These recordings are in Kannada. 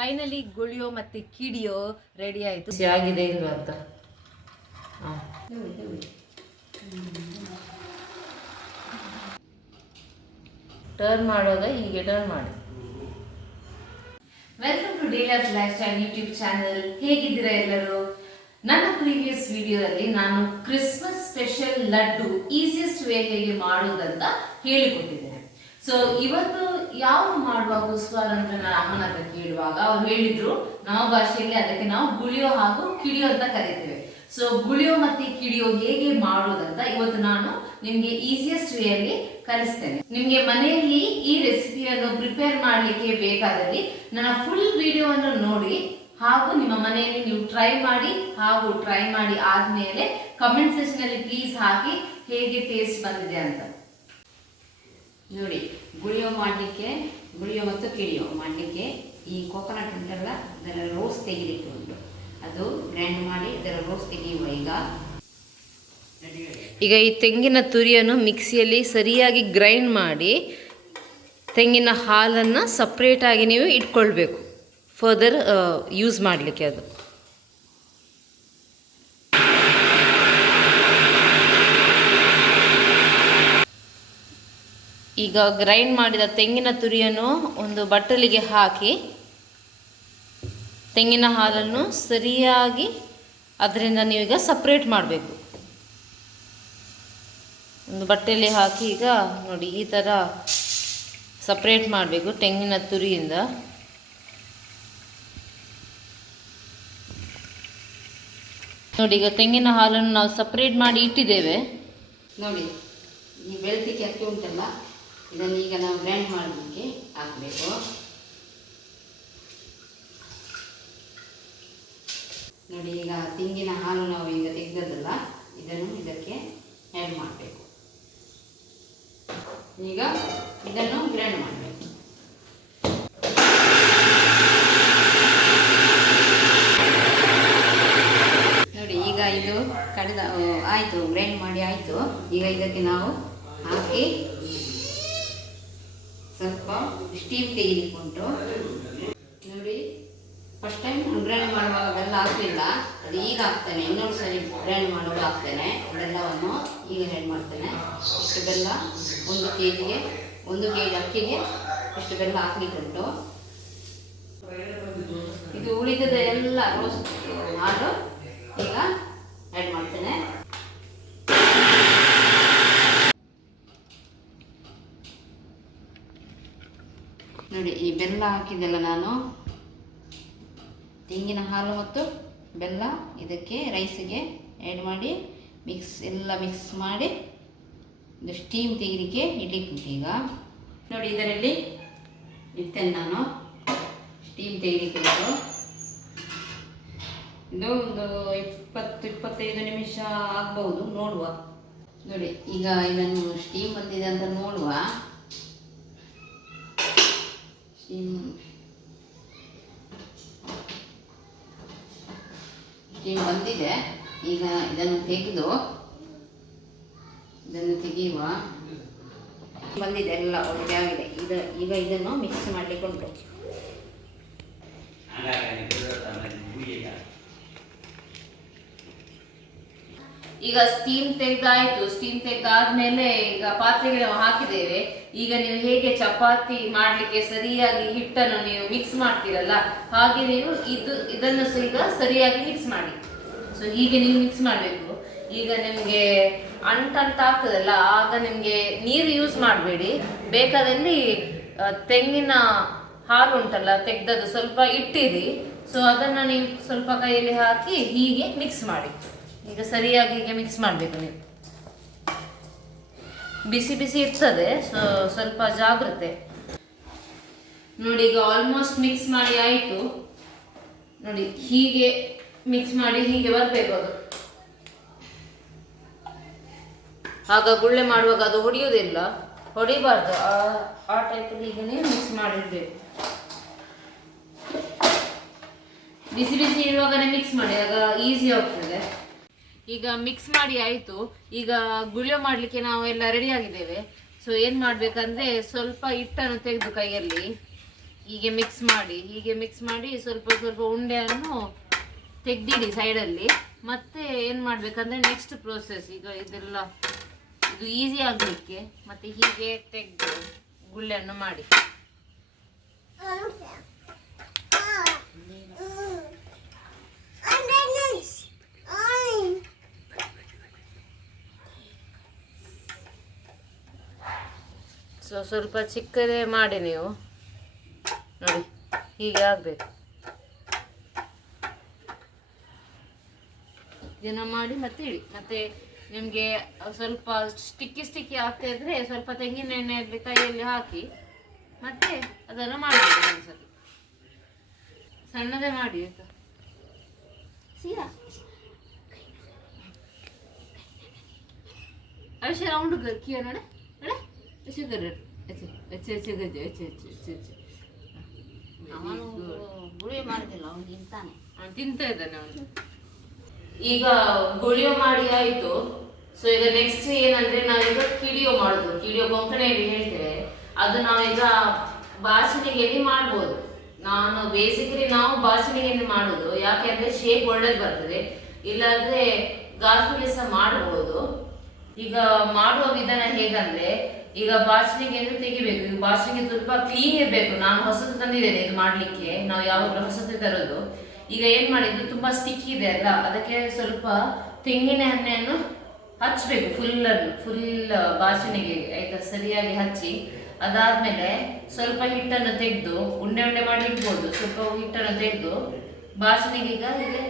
ಫೈನಲಿ ಗುಳಿಯೋ ಮತ್ತೆ ಕಿಡಿಯೋ ರೆಡಿ ಆಯಿತು. ಆಗಿದೆ ಇಲ್ವಾ ಅಂತ ಟರ್ನ್ ಮಾಡುವಾಗ ಹೀಗೆ ಟರ್ನ್ ಮಾಡಿ. Welcome to Dealers lifestyle YouTube channel. ಹೇಗಿದ್ದೀರಾ ಎಲ್ಲರೂ? ನನ್ನ ಪ್ರೀವಿಯಸ್ ವಿಡಿಯೋದಲ್ಲಿ ನಾನು Christmas special laddu easiest way ಹೇಗೆ ಮಾಡೋದಂತ ಹೇಳಿಕೊಟ್ಟಿದ್ದೇನೆ. ಸೊ ಇವತ್ತು ಯಾವುದು ಮಾಡುವಾಗೋಸ್ಕರ ಅಂತ ನಾನು ಅಮ್ಮನ ಹತ್ರ ಕೇಳುವಾಗ ಅವ್ರು ಹೇಳಿದ್ರು ನಮ್ಮ ಭಾಷೆಯಲ್ಲಿ ಅದಕ್ಕೆ ನಾವು ಗುಳಿಯೋ ಹಾಗೂ ಕಿಡಿಯೋ ಅಂತ ಕರೀತೇವೆ. ಸೊ ಗುಳಿಯೋ ಮತ್ತೆ ಕಿಡಿಯೋ ಹೇಗೆ ಮಾಡೋದಂತ ಇವತ್ತು ನಾನು ನಿಮ್ಗೆ ಈಸಿಯೆಸ್ಟ್ ವೇ ಅಲ್ಲಿ ಕಲಿಸ್ತೇನೆ. ನಿಮ್ಗೆ ಮನೆಯಲ್ಲಿ ಈ ರೆಸಿಪಿಯನ್ನು ಪ್ರಿಪೇರ್ ಮಾಡ್ಲಿಕ್ಕೆ ಬೇಕಾದಲ್ಲಿ ನನ್ನ ಫುಲ್ ವಿಡಿಯೋವನ್ನು ನೋಡಿ ಹಾಗೂ ನಿಮ್ಮ ಮನೆಯಲ್ಲಿ ನೀವು ಟ್ರೈ ಮಾಡಿ ಹಾಗೂ ಟ್ರೈ ಮಾಡಿ ಆದ್ಮೇಲೆ ಕಮೆಂಟ್ ಸೆಕ್ಷನ್ ಅಲ್ಲಿ ಪ್ಲೀಸ್ ಹಾಕಿ ಹೇಗೆ ಟೇಸ್ಟ್ ಬಂದಿದೆ ಅಂತ. ನೋಡಿ, ಗುಳಿಯೋ ಮಾಡಲಿಕ್ಕೆ, ಗುಳಿಯೋ ಮತ್ತು ಕಿಡಿಯೋ ಮಾಡಲಿಕ್ಕೆ ಈ ಕೋಕೋನಟ್ ಉಂಟಲ್ಲ ಅದರ ರೋಸ್ ತೆಗಿಲಿಕ್ಕೆ ಉಂಟು. ಅದು ಗ್ರೈಂಡ್ ಮಾಡಿ ಅದರ ರೋಸ್ ತೆಗೆಯುವ. ಈಗ ಈ ತೆಂಗಿನ ತುರಿಯನ್ನು ಮಿಕ್ಸಿಯಲ್ಲಿ ಸರಿಯಾಗಿ ಗ್ರೈಂಡ್ ಮಾಡಿ ತೆಂಗಿನ ಹಾಲನ್ನು ಸಪ್ರೇಟಾಗಿ ನೀವು ಇಟ್ಕೊಳ್ಬೇಕು ಫರ್ದರ್ ಯೂಸ್ ಮಾಡಲಿಕ್ಕೆ. ಅದು ಈಗ ಗ್ರೈಂಡ್ ಮಾಡಿದ ತೆಂಗಿನ ತುರಿಯನ್ನು ಒಂದು ಬಟ್ಟಲಿಗೆ ಹಾಕಿ ತೆಂಗಿನ ಹಾಲನ್ನು ಸರಿಯಾಗಿ ಅದರಿಂದ ನೀವೀಗ ಸಪ್ರೇಟ್ ಮಾಡಬೇಕು. ಒಂದು ಬಟ್ಟೆಯಲ್ಲಿ ಹಾಕಿ ಈಗ ನೋಡಿ ಈ ಥರ ಸಪ್ರೇಟ್ ಮಾಡಬೇಕು ತೆಂಗಿನ ತುರಿಯಿಂದ. ನೋಡಿ, ಈಗ ತೆಂಗಿನ ಹಾಲನ್ನು ನಾವು ಸಪ್ರೇಟ್ ಮಾಡಿ ಇಟ್ಟಿದ್ದೇವೆ. ನೋಡಿ, ಈ ಬೆಳ್ತಿಗೆ ಅಕ್ಕಿ ಉಂಟಲ್ಲ ಇದನ್ನು ಈಗ ನಾವು ಗ್ರೈಂಡ್ ಮಾಡಲಿಕ್ಕೆ ಹಾಕಬೇಕು. ನೋಡಿ, ಈಗ ತೆಂಗಿನ ಹಾಲು ನಾವು ಈಗ ತೆಗೆದದ್ದಲ್ಲ ಇದನ್ನು ಇದಕ್ಕೆ ಆ್ಯಡ್ ಮಾಡಬೇಕು. ಈಗ ಇದನ್ನು ಗ್ರೈಂಡ್ ಮಾಡಬೇಕು. ನೋಡಿ, ಈಗ ಇದು ಕಡಿದ ಆಯಿತು, ಗ್ರೈಂಡ್ ಮಾಡಿ ಆಯಿತು. ಈಗ ಇದಕ್ಕೆ ನಾವು ಹಾಕಿ ಸ್ವಲ್ಪ ಸ್ಟೀಮ್ ತೆಗಿಲಿಕ್ಕೆ ಉಂಟು. ನೋಡಿ, ಫಸ್ಟ್ ಟೈಮ್ ಗ್ರೈಂಡ್ ಮಾಡುವಾಗ ಬೆಲ್ಲ ಹಾಕಲಿಲ್ಲ, ಅದು ಈಗ ಹಾಕ್ತೇನೆ. ಇನ್ನೊಂದು ಸರಿ ಗ್ರೈಂಡ್ ಮಾಡುವಾಗ ಹಾಕ್ತೇನೆ. ಬೆಲ್ಲವನ್ನು ಈಗ ಆ್ಯಡ್ ಮಾಡ್ತೇನೆ. ಇಷ್ಟು ಬೆಲ್ಲ, 1 ಕೆಜಿಗೆ 1 ಕೆಜಿ ಅಕ್ಕಿಗೆ ಇಷ್ಟು ಬೆಲ್ಲ ಹಾಕ್ಲಿಕ್ಕುಂಟು. ಇದು ಉಳಿದದ ಎಲ್ಲ ರೋಸ್ಟ್ ಹಾಲು ಈಗ ಆ್ಯಡ್ ಮಾಡ್ತೇನೆ. ನೋಡಿ, ಈ ಬೆಲ್ಲ ಹಾಕಿದ್ದೆಲ್ಲ ನಾನು ತೆಂಗಿನ ಹಾಲು ಮತ್ತು ಬೆಲ್ಲ ಇದಕ್ಕೆ ರೈಸಿಗೆ ಆ್ಯಡ್ ಮಾಡಿ ಎಲ್ಲ ಮಿಕ್ಸ್ ಮಾಡಿ ಇದು ಸ್ಟೀಮ್ ತೆಗಿಲಿಕ್ಕೆ ಇಡ್ಲಿಕ್ಕೆ ಉಂಟು. ಈಗ ನೋಡಿ, ಇದರಲ್ಲಿ ಇಡ್ತೇನೆ ನಾನು ಸ್ಟೀಮ್ ತೆಗಿಲಿಕ್ಕೆ ಉಂಟು. ಇದು ಒಂದು 20-25 ನಿಮಿಷ ಆಗ್ಬಹುದು, ನೋಡುವ. ನೋಡಿ, ಈಗ ಇದನ್ನು ಸ್ಟೀಮ್ ಬಂದಿದೆ ಅಂತ ನೋಡುವ. ಸ್ಟೀಮ್ ಬಂದಿದೆ. ಈಗ ಇದನ್ನು ತೆಗೆಯುವ. ಬಂದಿದೆ, ಎಲ್ಲ ಒಳ್ಳೆ ಆಗಿದೆ. ಈಗ ಇದನ್ನು ಮಿಕ್ಸ್ ಮಾಡಲಿಕ್ಕೆ ಉಂಟು. ಈಗ ಸ್ಟೀಮ್ ತೆಗೆದಾಯ್ತು. ಸ್ಟೀಮ್ ತೆಗೆದಾದ್ಮೇಲೆ ಈಗ ಪಾತ್ರೆಗೆ ನಾವು ಹಾಕಿದ್ದೇವೆ. ಈಗ ನೀವು ಹೇಗೆ ಚಪಾತಿ ಮಾಡ್ಲಿಕ್ಕೆ ಸರಿಯಾಗಿ ಹಿಟ್ಟನ್ನು ನೀವು ಮಿಕ್ಸ್ ಮಾಡ್ತೀರಲ್ಲ ಹಾಗೆ ನೀವು ಇದನ್ನು ಈಗ ಸರಿಯಾಗಿ ಮಿಕ್ಸ್ ಮಾಡಿ. ಸೊ ಹೀಗೆ ನೀವು ಮಿಕ್ಸ್ ಮಾಡಬೇಕು. ಈಗ ನಿಮಗೆ ಅಂಟಾಗ್ತದಲ್ಲ, ಆಗ ನಿಮಗೆ ನೀರು ಯೂಸ್ ಮಾಡಬೇಡಿ. ಬೇಕಾದಲ್ಲಿ ತೆಂಗಿನ ಹಾಲು ಉಂಟಲ್ಲ ತೆಗ್ದದ್ದು ಸ್ವಲ್ಪ ಇಟ್ಟಿರಿ. ಸೊ ಅದನ್ನು ನೀವು ಸ್ವಲ್ಪ ಕೈಯಲ್ಲಿ ಹಾಕಿ ಹೀಗೆ ಮಿಕ್ಸ್ ಮಾಡಿ. ಈಗ ಸರಿಯಾಗಿ ಹೀಗೆ ಮಿಕ್ಸ್ ಮಾಡಬೇಕು ನೀವು. ಬಿಸಿ ಬಿಸಿ ಇರ್ತದೆ, ಸೊ ಸ್ವಲ್ಪ ಜಾಗ್ರತೆ. ನೋಡಿ, ಈಗ ಆಲ್ಮೋಸ್ಟ್ ಮಿಕ್ಸ್ ಮಾಡಿ ಆಯಿತು. ನೋಡಿ, ಹೀಗೆ ಮಿಕ್ಸ್ ಮಾಡಿ ಹೀಗೆ ಬರಬೇಕು ಅದು. ಆಗ ಗುಳ್ಳೆ ಮಾಡುವಾಗ ಅದು ಹೊಡೆಯೋದಿಲ್ಲ, ಹೊಡಿಬಾರ್ದು. ಆ ಟೈಪಲ್ಲಿ ಹೀಗೆ ಮಿಕ್ಸ್ ಮಾಡಿಡ್ಬೇಕು. ಬಿಸಿ ಬಿಸಿ ಇರುವಾಗನೇ ಮಿಕ್ಸ್ ಮಾಡಿ, ಆಗ ಈಸಿ ಆಗ್ತದೆ. ಈಗ ಮಿಕ್ಸ್ ಮಾಡಿ ಆಯಿತು. ಈಗ ಗುಳಿಯೋ ಮಾಡಲಿಕ್ಕೆ ನಾವು ಎಲ್ಲ ರೆಡಿ ಆಗಿದ್ದೇವೆ. ಸೊ ಏನು ಮಾಡಬೇಕಂದ್ರೆ ಸ್ವಲ್ಪ ಹಿಟ್ಟನ್ನು ತೆಗೆದು ಕೈಯಲ್ಲಿ ಹೀಗೆ ಮಿಕ್ಸ್ ಮಾಡಿ ಸ್ವಲ್ಪ ಸ್ವಲ್ಪ ಉಂಡೆಯನ್ನು ತೆಗ್ದಿಡಿ ಸೈಡಲ್ಲಿ. ಮತ್ತೆ ಏನು ಮಾಡಬೇಕಂದ್ರೆ ನೆಕ್ಸ್ಟ್ ಪ್ರೋಸೆಸ್, ಈಗ ಇದೆಲ್ಲ ಇದು ಈಸಿ ಆಗಲಿಕ್ಕೆ ಮತ್ತೆ ಹೀಗೆ ತೆಗೆದು ಗುಳ್ಳೆಯನ್ನು ಮಾಡಿ. ಸೊ ಸ್ವಲ್ಪ ಚಿಕ್ಕದೇ ಮಾಡಿ ನೀವು ನೋಡಿ, ಹೀಗೆ ಆಗಬೇಕು. ಇದನ್ನ ಮಾಡಿ ಮತ್ತೆ ಇಡಿ. ಮತ್ತೆ ನಿಮಗೆ ಸ್ವಲ್ಪ ಸ್ಟಿಕ್ಕಿ ಆಗ್ತಾ ಇದ್ರೆ ಸ್ವಲ್ಪ ತೆಂಗಿನ ಎಣ್ಣೆಯಲ್ಲಿ ಕೈಯಲ್ಲಿ ಹಾಕಿ ಮತ್ತೆ ಅದನ್ನು ಮಾಡಬೇಕು. ಒಂದ್ಸತಿ ಸಣ್ಣದೇ ಮಾಡಿ ಆಯ್ತಾ. ಸೀರಾ ಅಷ್ಟೇ ರೌಂಡ್ ಕಿಯ ನೋಡೆ ನೋಡೆ ಶುಗರ್ ಅವನು ಗುಳಿ ಮಾಡ್ತಿಲ್ಲ, ಅವನು ತಿಂತಾನೆ, ತಿಂತಾ ಇದ್ದಾನೆ ಅವನು. ಈಗ ಗುಳಿಯೋ ಮಾಡಿ ಆಯ್ತು. ಸೊ ಈಗ ನೆಕ್ಸ್ಟ್ ಏನಂದ್ರೆ ನಾವೀಗ ಕಿಡಿಯೋ ಮಾಡುದು. ಕಿಡಿಯೋ ಕೊಂಕಣಿಯಲ್ಲಿ ಹೇಳ್ತೇವೆ. ಅದು ನಾವೀಗ ಬಾಚಣಿಗೆಯಲ್ಲಿ ಮಾಡ್ಬೋದು. ನಾವು ಬಾಚಣಿಗೆಯಲ್ಲಿ ಮಾಡುದು. ಯಾಕೆಂದ್ರೆ ಶೇಪ್ ಒಳ್ಳೇದು ಬರ್ತದೆ. ಇಲ್ಲಾಂದ್ರೆ ಗಾರ್ಫಿಲಿ ಸಹ ಮಾಡಬಹುದು. ಈಗ ಮಾಡುವ ವಿಧಾನ ಹೇಗಂದ್ರೆ, ಈಗ ಬಾಚಣಿಗೆಯನ್ನು ತೆಗಿಬೇಕು. ಈಗ ಬಾಚಣಿಗೆ ಸ್ವಲ್ಪ ಕ್ಲೀನ್ ಇರಬೇಕು. ನಾನು ಹೊಸದು ತಂದಿದ್ದೇನೆ ಇದು ಮಾಡ್ಲಿಕ್ಕೆ, ನಾವು ಯಾವಾಗಲೂ ಹೊಸದು ತರೋದು. ಈಗ ಏನ್ ಮಾಡಿದ್ದು, ತುಂಬಾ ಸ್ಟಿಕ್ ಇದೆ ಅಲ್ಲ, ಅದಕ್ಕೆ ಸ್ವಲ್ಪ ತೆಂಗಿನ ಎಣ್ಣೆಯನ್ನು ಹಚ್ಚಬೇಕು. ಫುಲ್ ಬಾಚಣಿಗೆ ಆಯ್ತಾ, ಸರಿಯಾಗಿ ಹಚ್ಚಿ ಅದಾದ್ಮೇಲೆ ಸ್ವಲ್ಪ ಹಿಟ್ಟನ್ನು ತೆಗೆದು ಉಂಡೆ ಮಾಡಿ ಇಡ್ಬೋದು. ಸ್ವಲ್ಪ ಹಿಟ್ಟನ್ನು ತೆಗೆದು ಬಾಚಣಿಗೆ ಈಗ ಹೀಗೆ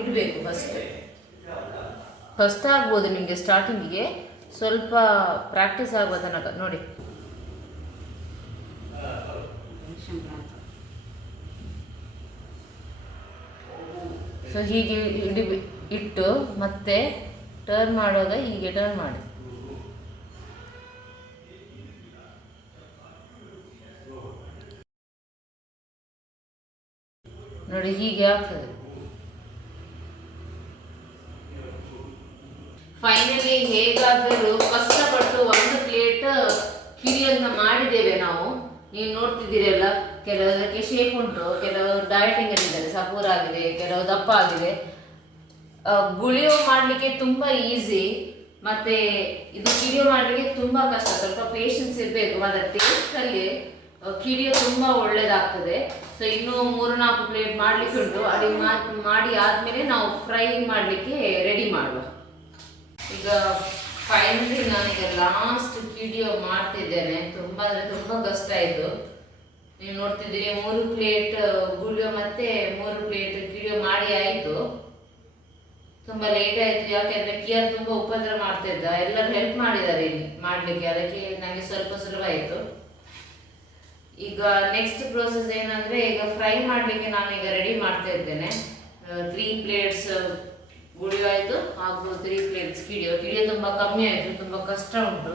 ಇಡಬೇಕು. ಫಸ್ಟ್ ಆಗ್ಬೋದು ನಿಮಗೆ ಸ್ಟಾರ್ಟಿಂಗಿಗೆ, ಸ್ವಲ್ಪ ಪ್ರಾಕ್ಟೀಸ್ ಆಗುವ ತನಕ ನೋಡಿ. ಸೊ ಹೀಗೆ ಇಟ್ಟು ಮತ್ತೆ ಟರ್ನ್ ಮಾಡುವಾಗ ಹೀಗೆ ಟರ್ನ್ ಮಾಡಿ ನೋಡಿ, ಹೀಗೆ ಆಗ್ತದೆ. ಫೈನಲಿ ಹೇಗಾದರೂ ಕಷ್ಟಪಟ್ಟು ಒಂದು ಪ್ಲೇಟ್ ಕಿರಿಯನ್ನ ಮಾಡಿದ್ದೇವೆ ನಾವು. ನೀವು ನೋಡ್ತಿದ್ದೀರಲ್ಲ, ಕೆಲವದಕ್ಕೆ ಶೇಪ್ ಉಂಟು, ಕೆಲವು ಡಯಟಿಂಗ್ ಅಲ್ಲಿದ್ದಾರೆ, ಸಪೂರ ಆಗಿದೆ, ಕೆಲವು ದಪ್ಪ ಆಗಿದೆ. ಗುಳಿಯೋ ಮಾಡಲಿಕ್ಕೆ ತುಂಬಾ ಈಸಿ, ಮತ್ತೆ ಇದು ಕಿಡಿಯೋ ಮಾಡಲಿಕ್ಕೆ ತುಂಬಾ ಕಷ್ಟ. ಸ್ವಲ್ಪ ಪೇಷನ್ಸ್ ಇರಬೇಕು. ಮತ್ತೆ ಟೇಸ್ಟ್ ಅಲ್ಲಿ ಕಿಡಿಯೋ ತುಂಬಾ ಒಳ್ಳೇದಾಗ್ತದೆ. ಸೊ ಇನ್ನೂ 3-4 ಪ್ಲೇಟ್ ಮಾಡ್ಲಿಕ್ಕೆ ಉಂಟು. ಅಡಿಗೆ ಮಾಡಿ ಆದ್ಮೇಲೆ ನಾವು ಫ್ರೈ ಮಾಡಲಿಕ್ಕೆ ರೆಡಿ ಮಾಡುವ. ಈಗ ಫೈನಲಿ ನಾನೀಗ ಲಾಸ್ಟ್ ಕಿಡಿಯೋ ಮಾಡ್ತಿದ್ದೇನೆ. ತುಂಬಾ ಅಂದ್ರೆ ತುಂಬಾ ಕಷ್ಟ ಆಯ್ತು. ನೀವು ನೋಡ್ತಿದ್ದೀರಿ, 3 ಪ್ಲೇಟ್ ಗುಳಿಯೋ ಮತ್ತೆ 3 ಪ್ಲೇಟ್ ಕಿಡಿಯೋ ಮಾಡಿ ಆಯ್ತು. ತುಂಬಾ ಲೇಟ್ ಆಯ್ತು. ಯಾಕೆಂದ್ರೆ ಕಿಯರ್ ತುಂಬಾ ಉಪದ್ರ ಮಾಡ್ತಿದ್ದ. ಎಲ್ಲರೂ ಹೆಲ್ಪ್ ಮಾಡಿದ್ದಾರೆ ಮಾಡ್ಲಿಕ್ಕೆ, ಅದಕ್ಕೆ ನನಗೆ ಸ್ವಲ್ಪ ಸುಲಭ ಆಯ್ತು. ಈಗ ನೆಕ್ಸ್ಟ್ ಪ್ರೋಸೆಸ್ ಏನಂದ್ರೆ, ಈಗ ಫ್ರೈ ಮಾಡ್ಲಿಕ್ಕೆ ನಾನೀಗ ರೆಡಿ ಮಾಡ್ತಾ ಇದ್ದೇನೆ. 3 ಪ್ಲೇಟ್ಸ್ ಗುಳಿಯೋ ಆಯ್ತು, ಹಾಗೂ 3 ಪ್ಲೇಟ್ಸ್ ಕಿಡಿಯೋ ತುಂಬಾ ಕಮ್ಮಿ ಆಯ್ತು. ತುಂಬಾ ಕಷ್ಟ ಉಂಟು.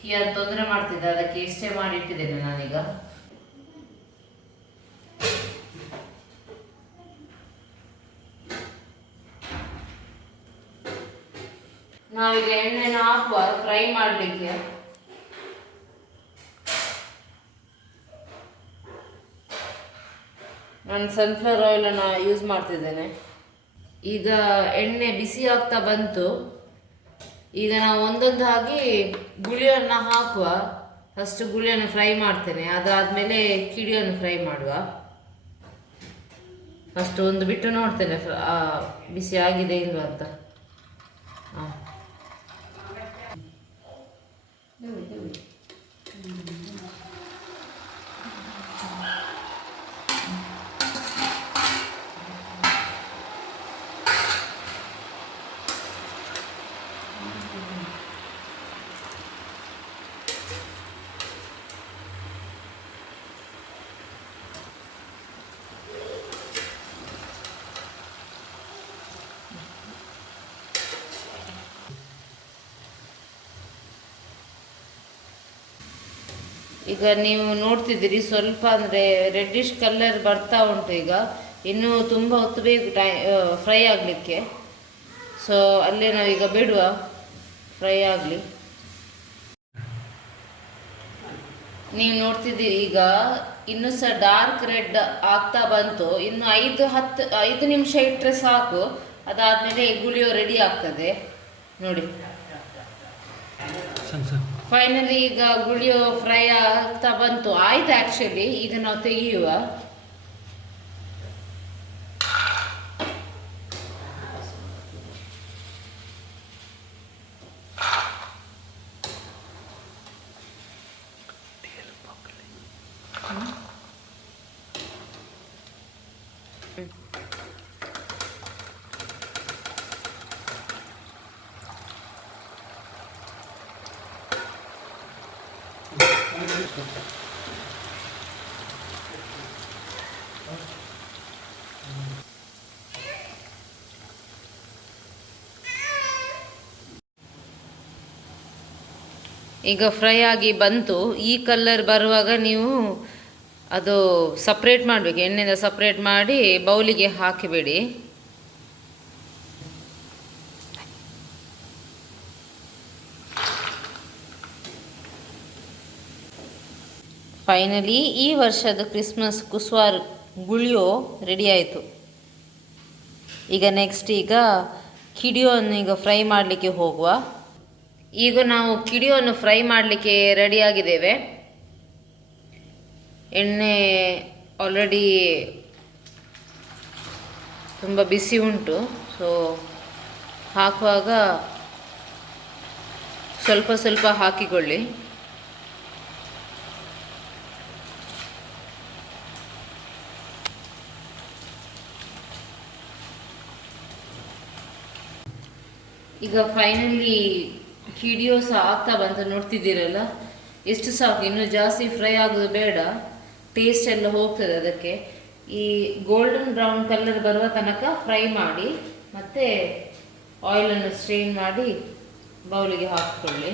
ಕಿಯರ್ ತೊಂದರೆ ಮಾಡ್ತಿದ್ದ, ಅದಕ್ಕೆ ಇಷ್ಟೇ ಮಾಡಿ ಇಟ್ಟಿದ್ದೇನೆ ನಾನೀಗ. ನಾವೀಗ ಎಣ್ಣೆನ ಹಾಕುವ ಫ್ರೈ ಮಾಡಲಿಕ್ಕೆ. ನಾನು ಸನ್ಫ್ಲವರ್ ಆಯಿಲನ್ನು ಯೂಸ್ ಮಾಡ್ತಿದ್ದೇನೆ. ಈಗ ಎಣ್ಣೆ ಬಿಸಿ ಆಗ್ತಾ ಬಂತು. ಈಗ ನಾವು ಒಂದೊಂದು ಹಾಕಿ ಗುಳಿಯನ್ನು ಹಾಕುವ. ಫಸ್ಟ್ ಗುಳಿಯನ್ನು ಫ್ರೈ ಮಾಡ್ತೇನೆ, ಅದಾದಮೇಲೆ ಕಿಡಿಯನ್ನು ಫ್ರೈ ಮಾಡುವ. ಫಸ್ಟ್ ಒಂದು ಬಿಟ್ಟು ನೋಡ್ತೇನೆ ಬಿಸಿ ಆಗಿದೆ ಇಲ್ವಾ ಅಂತ. ಹಾಂ, ಈಗ ನೀವು ನೋಡ್ತಿದ್ದೀರಿ, ಸ್ವಲ್ಪ ಅಂದರೆ ರೆಡ್ಡಿಶ್ ಕಲರ್ ಬರ್ತಾ ಉಂಟು. ಈಗ ಇನ್ನೂ ತುಂಬ ಹೊತ್ತು ಬೇಕು ಫ್ರೈ ಆಗಲಿಕ್ಕೆ. ಸೊ ಅಲ್ಲೇ ನಾವೀಗ ಬಿಡುವ ಫ್ರೈ ಆಗಲಿ. ನೀವು ನೋಡ್ತಿದ್ದೀರಿ ಈಗ ಇನ್ನೂ ಸಹ ಡಾರ್ಕ್ ರೆಡ್ ಆಗ್ತಾ ಬಂತು. ಇನ್ನು 5 ನಿಮಿಷ ಇಟ್ಟರೆ ಸಾಕು. ಅದಾದಮೇಲೆ ಗುಳಿಯೋ ರೆಡಿ ಆಗ್ತದೆ ನೋಡಿ. ಫೈನಲಿ ಈಗ ಗುಳಿಯೋ ಫ್ರೈ ಆಗ್ತಾ ಬಂತು. ಆಯ್ತು ಆ್ಯಕ್ಚುಲಿ. ಈಗ ನಾವು ತೆಗೆಯುವ. ಈಗ ಫ್ರೈ ಆಗಿ ಬಂತು. ಈ ಕಲರ್ ಬರುವಾಗ ನೀವು ಅದು ಸಪ್ರೇಟ್ ಮಾಡಬೇಕು. ಎಣ್ಣೆಯಿಂದ ಸಪ್ರೇಟ್ ಮಾಡಿ ಬೌಲಿಗೆ ಹಾಕಿಬಿಡಿ. ಫೈನಲಿ ಈ ವರ್ಷದ ಕ್ರಿಸ್ಮಸ್ ಕುಸ್ವಾರ್ ಗುಳಿಯೋ ರೆಡಿ ಆಯಿತು. ಈಗ ನೆಕ್ಸ್ಟ್ ಈಗ ಕಿಡಿಯೋವನ್ನು ಈಗ ಫ್ರೈ ಮಾಡಲಿಕ್ಕೆ ಹೋಗುವ. ಈಗ ನಾವು ಕಿಡಿಯೋವನ್ನು ಫ್ರೈ ಮಾಡಲಿಕ್ಕೆ ರೆಡಿಯಾಗಿದ್ದೇವೆ. ಎಣ್ಣೆ ಆಲ್ರೆಡಿ ತುಂಬ ಬಿಸಿ ಉಂಟು. ಸೊ ಹಾಕುವಾಗ ಸ್ವಲ್ಪ ಸ್ವಲ್ಪ ಹಾಕಿಕೊಳ್ಳಿ. ಈಗ ಫೈನಲಿ ಕಿಡಿಯೋ ಸಹ ಆಗ್ತಾ ಬಂತ ನೋಡ್ತಿದ್ದೀರಲ್ಲ. ಎಷ್ಟು ಸಾಕು, ಇನ್ನೂ ಜಾಸ್ತಿ ಫ್ರೈ ಆಗೋದು ಬೇಡ. ಟೇಸ್ಟ್ ಎಲ್ಲ ಹೋಗ್ತದೆ ಅದಕ್ಕೆ. ಈ ಗೋಲ್ಡನ್ ಬ್ರೌನ್ ಕಲರ್ ಬರುವ ತನಕ ಫ್ರೈ ಮಾಡಿ ಮತ್ತೆ ಆಯಿಲನ್ನು ಸ್ಟ್ರೈನ್ ಮಾಡಿ ಬೌಲಿಗೆ ಹಾಕಿಕೊಳ್ಳಿ.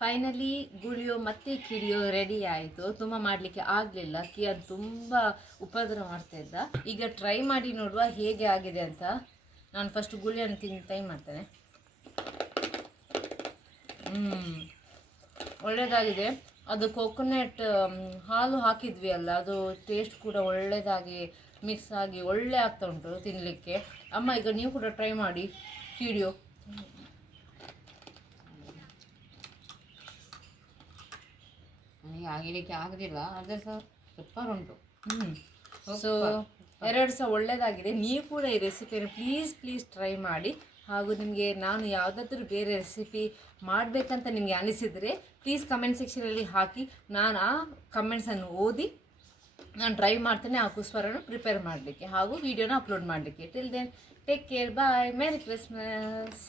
ಫೈನಲಿ ಗುಳಿಯೋ ಮತ್ತು ಕಿಡಿಯೋ ರೆಡಿ ಆಯಿತು. ತುಂಬ ಮಾಡಲಿಕ್ಕೆ ಆಗಲಿಲ್ಲ. ಅದು ತುಂಬ ಉಪದ್ರ ಮಾಡ್ತಾ ಇದ್ದ. ಈಗ ಟ್ರೈ ಮಾಡಿ ನೋಡುವ ಹೇಗೆ ಆಗಿದೆ ಅಂತ. ನಾನು ಫಸ್ಟ್ ಗುಳಿಯನ್ನು ಟ್ರೈ ಮಾಡ್ತೇನೆ. ಒಳ್ಳೆಯದಾಗಿದೆ. ಅದು ಕೊಕೊನಟ್ ಹಾಲು ಹಾಕಿದ್ವಿ ಅಲ್ಲ, ಅದು ಟೇಸ್ಟ್ ಕೂಡ ಒಳ್ಳೆಯದಾಗಿ ಮಿಕ್ಸ್ ಆಗಿ ಒಳ್ಳೆ ಆಗ್ತಾ ಉಂಟು ತಿನ್ನಲಿಕ್ಕೆ. ಅಮ್ಮ ಈಗ ನೀವು ಕೂಡ ಟ್ರೈ ಮಾಡಿ ಕಿಡಿಯೋ. ಆಗಲಿಕ್ಕೆ ಆಗೋದಿಲ್ಲ, ಆದರೆ ಸಹ ಸೂಪರ್ ಉಂಟು. ಸೊ 2 ಸಹ ಒಳ್ಳೆಯದಾಗಿದೆ. ನೀವು ಕೂಡ ಈ ರೆಸಿಪಿಯನ್ನು ಪ್ಲೀಸ್ ಟ್ರೈ ಮಾಡಿ. ಹಾಗೂ ನಿಮಗೆ ನಾನು ಯಾವುದಾದ್ರೂ ಬೇರೆ ರೆಸಿಪಿ ಮಾಡಬೇಕಂತ ನಿಮಗೆ ಅನಿಸಿದರೆ ಪ್ಲೀಸ್ ಕಮೆಂಟ್ ಸೆಕ್ಷನಲ್ಲಿ ಹಾಕಿ. ನಾನು ಆ ಕಮೆಂಟ್ಸನ್ನು ಓದಿ ನಾನು ಟ್ರೈ ಮಾಡ್ತೇನೆ ಆ ಕುಸ್ವಾರನ್ನು ಪ್ರಿಪೇರ್ ಮಾಡಲಿಕ್ಕೆ ಹಾಗೂ ವಿಡಿಯೋನ ಅಪ್ಲೋಡ್ ಮಾಡಲಿಕ್ಕೆ. ಟಿಲ್ ದೆನ್ ಟೇಕ್ ಕೇರ್, ಬಾಯ್, ಮೇರಿ ಕ್ರಿಸ್ಮಸ್.